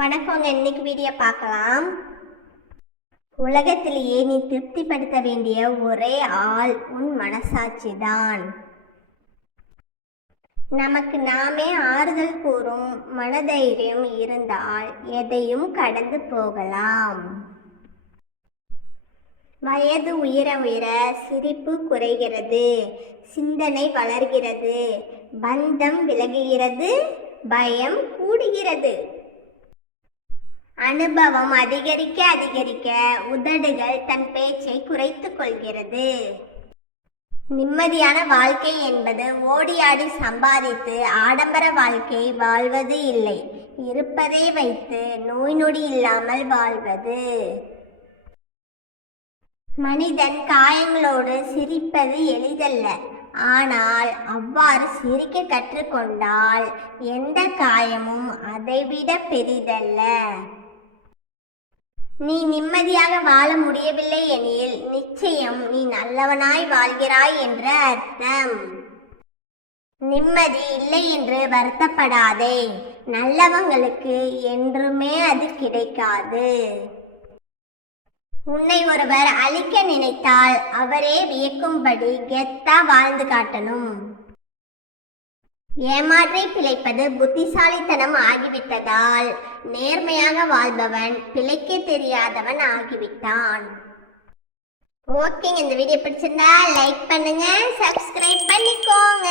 வணக்கங்க. இன்னைக்கு வீடியோ பார்க்கலாம். உலகத்திலேயே நீ திருப்திப்படுத்த வேண்டிய ஒரே ஆள் உன் மனசாட்சி தான். நமக்கு நாமே ஆறுதல் கூறும் மனதைரியம் இருந்தால் எதையும் கடந்து போகலாம். வயது உயர உயர சிரிப்பு குறைகிறது, சிந்தனை வளர்கிறது, பந்தம் விலகுகிறது, பயம் கூடுகிறது. அனுபவம் அதிகரிக்க அதிகரிக்க உதடுகள் தன் பேச்சை குறைத்துக் கொள்கிறது. நிம்மதியான வாழ்க்கை என்பது ஓடியாடி சம்பாதித்து ஆடம்பர வாழ்க்கை வாழ்வது இல்லை, இருப்பதை வைத்து நோய் நொடி இல்லாமல் வாழ்வது. மனிதன் காயங்களோடு சிரிப்பது எளிதல்ல, ஆனால் அவ்வாறு சிரிக்க கற்றுக்கொண்டால் எந்த காயமும் அதைவிட பெரிதல்ல. நீ நிம்மதியாக வாழ முடியவில்லை எனில் நிச்சயம் நீ நல்லவனாய் வாழ்கிறாய் என்று அர்த்தம். நிம்மதி இல்லை என்று வருத்தப்படாதே, நல்லவங்களுக்கு என்றுமே அது கிடைக்காது. உன்னை ஒருவர் அழிக்க நினைத்தால் அவரே வியக்கும்படி கெத்தா வாழ்ந்து காட்டணும். ஏமாற்றி பிழைப்பது புத்திசாலித்தனம் ஆகிவிட்டதால் நேர்மையாக வாழ்பவன் பிழைக்க தெரியாதவன் ஆகிவிட்டான். ஓகேங்க, இந்த வீடியோ பிடிச்சிருந்தா லைக் பண்ணுங்க, சப்ஸ்கிரைப் பண்ணிக்கோங்க.